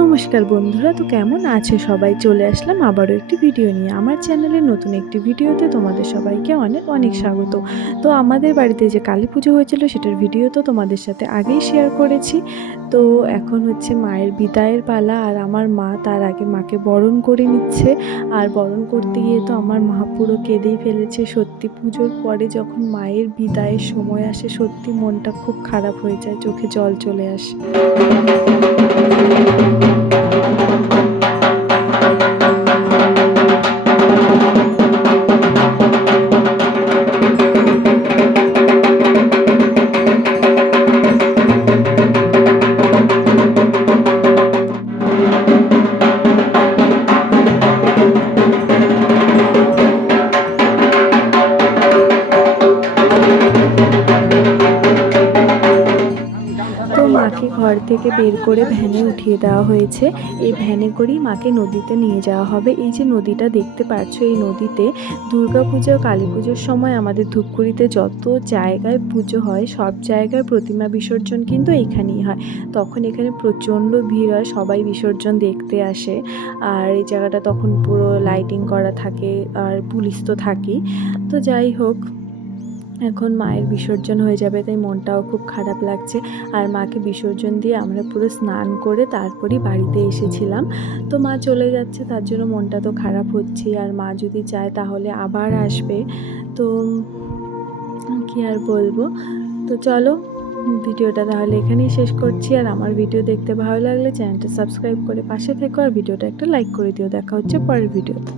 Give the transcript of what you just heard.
নমস্কার বন্ধুরা, তো কেমন আছে সবাই? চলে আসলাম আবারও একটি ভিডিও নিয়ে। আমার চ্যানেলের নতুন একটি ভিডিওতে তোমাদের সবাইকে অনেক অনেক স্বাগত। তো আমাদের বাড়িতে যে কালী পুজো হয়েছিল সেটার ভিডিও তো তোমাদের সাথে আগেই শেয়ার করেছি। তো এখন হচ্ছে মায়ের বিদায়ের পালা, আর আমার মা তার আগে মাকে বরণ করে নিচ্ছে। আর বরণ করতে গিয়ে তো আমার মা পুরো কেঁদেই ফেলেছে। সত্যি পুজোর পরে যখন মায়ের বিদায়ের সময় আসে, সত্যি মনটা খুব খারাপ হয়ে যায়, চোখে জল চলে আসে। তো মাকে ঘর থেকে বের করে ভ্যানে উঠিয়ে দেওয়া হয়েছে। এই ভ্যানে করেই মাকে নদীতে নিয়ে যাওয়া হবে। এই যে নদীটা দেখতে পাচ্ছ, এই নদীতে দুর্গাপুজো, কালী পুজোর সময় আমাদের ধূপগুড়িতে যত জায়গায় পুজো হয় সব জায়গায় প্রতিমা বিসর্জন কিন্তু এইখানেই হয়। তখন এখানে প্রচণ্ড ভিড় হয়, সবাই বিসর্জন দেখতে আসে। আর এই জায়গাটা তখন পুরো লাইটিং করা থাকে, আর পুলিশ তো থাকেই। তো যাই হোক, এখন মায়ের বিসর্জন হয়ে যাবে, তাই মনটাও খুব খারাপ লাগছে। আর মাকে বিসর্জন দিয়ে আমরা পুরো স্নান করে তারপরই বাড়িতে এসেছিলাম। তো মা চলে যাচ্ছে, তার জন্য মনটা তো খারাপ হচ্ছেই। আর মা যদি চায় তাহলে আবার আসবে। তো কি আর বলবো। তো চলো, ভিডিওটা তাহলে এখানেই শেষ করছি। আর আমার ভিডিও দেখতে ভালো লাগলে চ্যানেলটা সাবস্ক্রাইব করে পাশে থেকো, আর ভিডিওটা একটা লাইক করে দিও। দেখা হচ্ছে পরের ভিডিওতে।